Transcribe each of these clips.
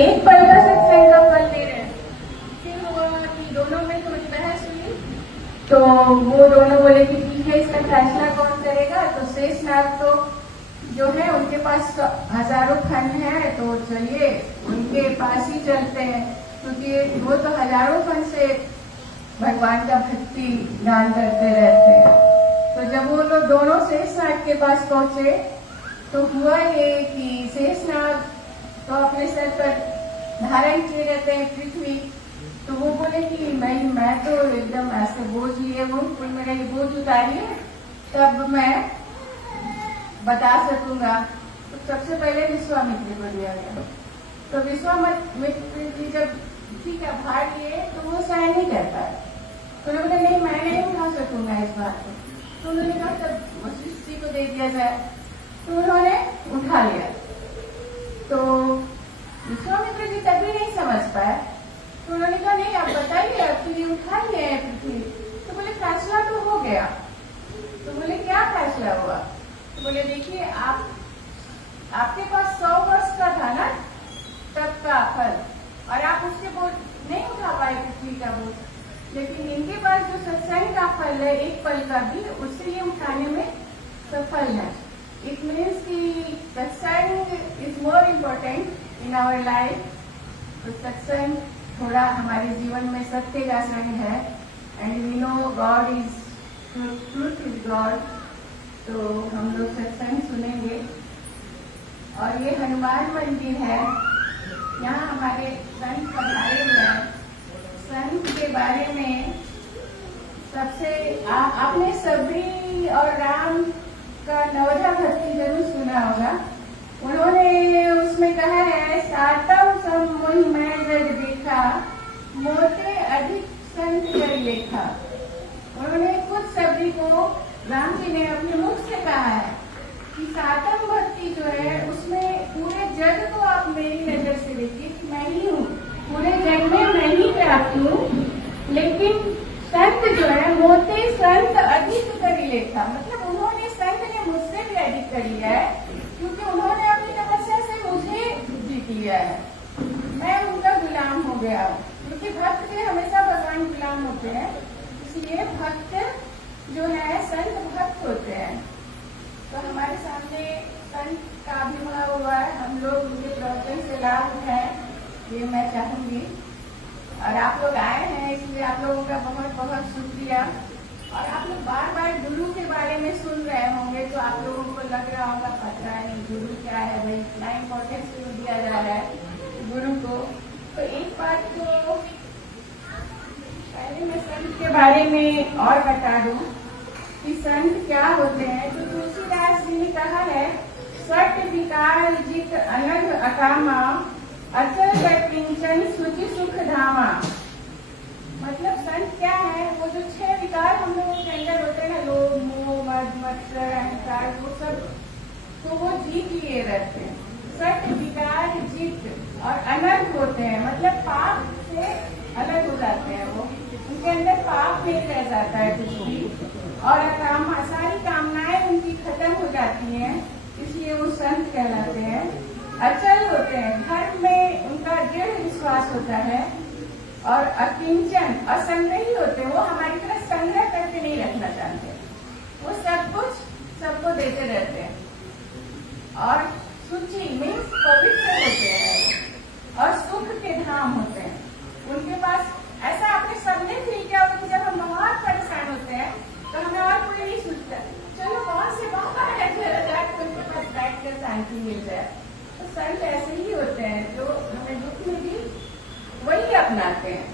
एक पल का सत्संग का फल ले रहे हैं। फिर हुआ कि दोनों में थोड़ी बहस हुई, तो वो दोनों बोले कि ठीक है, इसका फैसला कौन करेगा। तो शेषनाग तो जो है उनके पास हजारों फन है, तो चलिए उनके पास ही चलते हैं, क्योंकि वो तो हजारों फन से भगवान का भक्ति दान करते रहते हैं। तो जब वो लोग दोनों शेषनाग के पास पहुंचे तो हुआ ये कि शेषनाग तो अपने सर पर धारण किए रहते हैं पृथ्वी, तो वो बोले कि मैं तो एकदम ऐसे बोझ लिए हूँ, कोई मेरा ये बोझ उतारिए तब मैं बता सकूंगा। तो सबसे पहले विश्वामित्र को दिया गया। तो विश्वामित्र जी जब ठीक है भाग लिए तो वो सहन नहीं कर पाए, तो उन्होंने बोला नहीं मैं नहीं उठा सकूंगा इस बात को। तो उन्होंने कहा तब वशिष्ठ जी को दे दिया जाए, तो उन्होंने उठा लिया। तो विश्वामित्र जी तभी नहीं समझ पाए, तो उन्होंने कहा नहीं आप बताइए अब तो ये उठा लिए है पृथ्वी। तो बोले फैसला तो हो गया। तो बोले क्या फैसला हुआ। तो बोले देखिए आपके पास 100 वर्ष का था ना तब का फल, और आप उससे बोझ नहीं उठा पाए पृथ्वी का बोझ, लेकिन इनके पास जो सत्संग का फल है एक पल का भी, उससे ये उठाने में सफल है। इट मीन्स कि satsang is more important in our life. तो सत्संग थोड़ा हमारे जीवन में सत्य का संग है, and we know God is truth is God. तो हम लोग सत्संग सुनेंगे। और ये हनुमान मंदिर है, यहाँ हमारे संत पधारे हुए हैं। संत के बारे में सबसे आपने सबरी और राम का नवधा भक्ति जरूर सुना होगा। उन्होंने उसमें कहा है सातम सम मोहि मैं जग देखा, मोते अधिक संत कर लेखा। उन्होंने खुद सबरी को राम जी ने अपने मुख से कहा है कि सातम भक्ति जो है उसमें पूरे जग को आप मेरी नजर से देखिए कि मैं ही हूँ, पूरे जग में मैं ही व्याप्त हूँ, लेकिन संत जो है मोते संत अधिक कर लेखा, मतलब उन्होंने संत ने मुझसे भी अधिक कर लिया है, क्योंकि उन्होंने अपनी तपस्या से मुझे जीत लिया है। मैं उनका गुलाम हो गया, क्योंकि भक्त के हमेशा भगवान गुलाम होते हैं, इसलिए भक्त जो है संत भक्त होते हैं। तो हमारे सामने संत का आविर्भाव हुआ है, हम लोग उनके प्रवचन से लाभ उठाएं, ये मैं चाहूंगी। और आप लोग आए हैं इसलिए आप लोगों का बहुत बहुत शुक्रिया। और आप लोग बार बार गुरु के बारे में सुन रहे होंगे, तो आप लोगों को लग रहा होगा पता नहीं गुरु क्या है भाई, इतना इम्पोर्टेंस क्यों दिया जा रहा है गुरु को। तो एक बात तो पहले मैं संत के बारे में और बता दूं कि संत क्या होते हैं। तो तुलसीदास जी ने कहा है सट विकार जित अनग अकामा, अचल किंचन सुचि सुख धामा। मतलब संत क्या है, वो जो 6 विकार हम लोगों के अंदर होते हैं, लोभ मोह मद मत्सर अहंकार, वो सब तो वो जीत लिए रहते हैं। सट विकार जीत और अनग होते हैं, मतलब पाप से अलग हो जाते हैं, वो उनके अंदर पाप नहीं रह जाता है कुछ भी, और सारी कामनाएं उनकी खत्म हो जाती हैं, इसलिए वो संत कहलाते हैं। अचल होते हैं, धर्म में उनका दृढ़ विश्वास होता है। और अकिंचन असंग्रही होते हैं, वो हमारी तरह संग्रह करके नहीं रखना चाहते, वो सब कुछ सबको देते रहते हैं। और सुचि मीन्स पवित्र होते हैं, और सुख के धाम होते हैं उनके पास। ऐसा आपने सबने फील किया होगा कि जब हम बहुत परेशान होते हैं तो हमें और कोई नहीं सोचता, चलो कौन से बाहर है उनके पास बैठ कर शांति मिल जाए। तो संत ऐसे ही होते हैं जो हमें दुख में भी वही अपनाते हैं।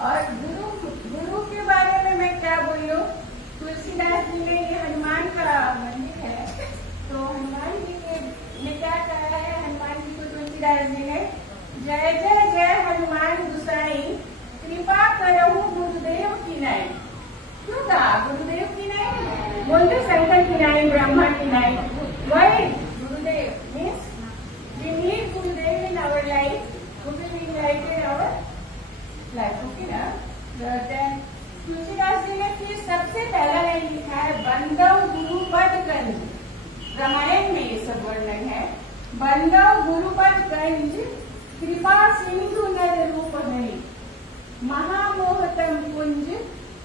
और गुरु के बारे में मैं क्या बोलूं, तुलसीदास जी ने ये हनुमान का मंदिर है, तो हनुमान जी ने क्या कहा है, हनुमान जी को तुलसीदास जी ने जय जय जय हनुमान गुसाई, कृपा करहु गुरुदेव की नाई। क्यों कहा गुरुदेव की नाई, बोलते शंकर की नाई, ब्रह्मा की नाई। वही गुरुदेव means we need Gurudev in our life, who will be like in our life, okay ना। then तुलसीदास जी ने फिर सबसे पहला लाइन लिखा है बंदव गुरु पद कंज। रामायण में ये सब वर्णन है, बंदव गुरु पद कंज कृपा सिंधु नर रूप हरि, महामोहतम कुंज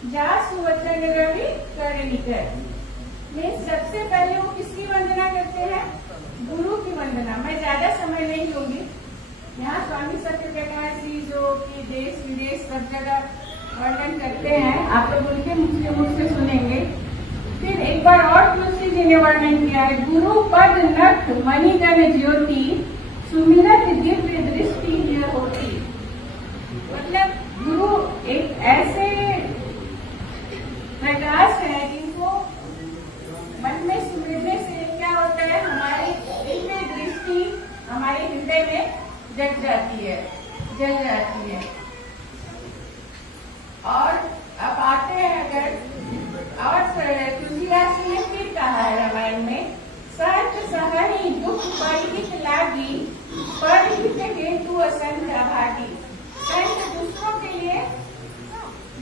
जासु वचन रवि कर्णिकर। में सबसे पहले वो किसकी वंदना करते हैं? गुरु की वंदना। मैं ज्यादा समय नहीं लूंगी। यहाँ स्वामी सत्यप्रकाश जी जो कि देश विदेश सब जगह वर्णन करते हैं, आप लोग उनके मुझसे सुनेंगे। फिर एक बार और तुलसी जी ने वर्णन किया है, गुरु पद नख मणिगण ज्योति, सुमिरत दिव्य दृष्टि ये होती। मतलब गुरु एक ऐसे प्रकाश है जिनको मन में सुमिरने से क्या होता है, हमारी दिव्य दृष्टि हमारे हृदय में जग जाती है, जल जाती है। और अब आते हैं अगर और तुलसीदास जी ने फिर कहा है रामायण में, सर्प सहनी दुख परिहित लागी, परिहित हेतु असंत अभागी। संत दूसरों के लिए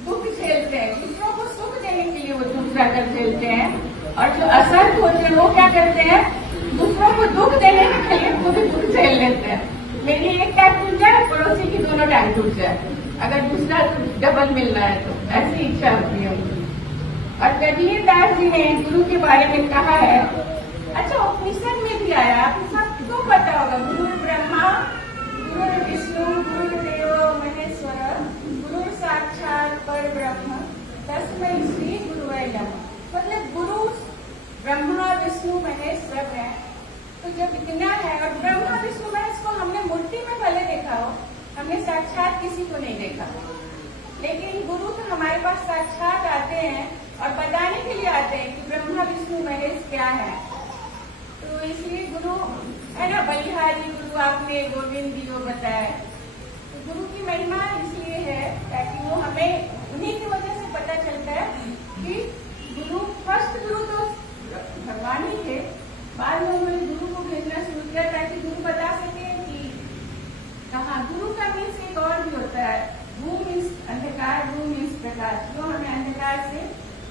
दुख झेलते हैं, दूसरों को सुख देने के लिए वो दूसरा कर झेलते हैं, और जो असंत होते हैं वो क्या करते हैं, दूसरों को दुख देने के लिए खुद दुख झेल लेते हैं। मेरी एक टांग टूट जाए, पड़ोसी की दोनों टांग टूट जाए, अगर दूसरा डबल मिल रहा है तो ऐसी इच्छा होती है। और कबीर दास जी ने गुरु के बारे में कहा है, अच्छा उपनिषद में भी आया, आपको सबको पता होगा, गुरु ब्रह्मा गुरु विष्णु गुरुदेव महेश्वर, गुरु साक्षात पर ब्रह्म तस्मै श्री गुरुवे नमः। मतलब गुरु ब्रह्मा विष्णु महेश सब है। तो जब इतना है, और ब्रह्मा विष्णु महेश को हमने मूर्ति में भले देखा हो, हमने साक्षात किसी को नहीं देखा, लेकिन गुरु तो हमारे पास साक्षात आते हैं और बताने के लिए आते हैं कि ब्रह्मा विष्णु महेश क्या है। तो इसलिए गुरु है ना, बलिहारी गुरु आपने गोविंद जी को बताया। तो गुरु की महिमा इसलिए है ताकि वो हमें उन्हीं की वजह से पता चलता है कि गुरु, फर्स्ट गुरु तो भगवान ही थे, बाद में उन्होंने गुरु को भेजना शुरू किया ताकि गुरु बता सके कि कहाँ। गुरु का मीन्स एक और भी होता है, भू मीन्स अंधकार, भू मीन्स प्रकाश, जो हमें अंधकार से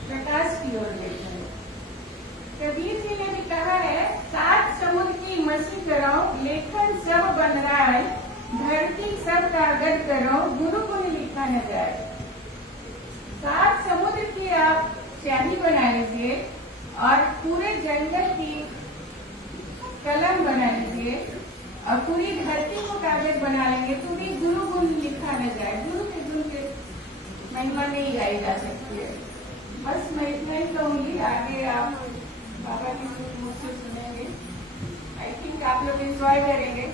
प्रकाश की ओर लेते हैं। कबीर जी ने भी कहा है, सात समुद्र की मसी करो, लेखन सब बन रहा है, धरती सब कागज करो, गुरु को ही लिखा न जाए। सात समुद्र की आप स्याही बना लीजिए और पूरे जंगल की कलम बना लीजिए और पूरी धरती को कागज बना लेंगे, तो भी गुरु गुण लिखा न जाए। गुरु के गुण के महिमा नहीं गाई जा सकती है। बस मैं इतना ही कहूंगी, आगे आप बाबा की मुझसे सुनेंगे। आई थिंक आप लोग एंजॉय करेंगे।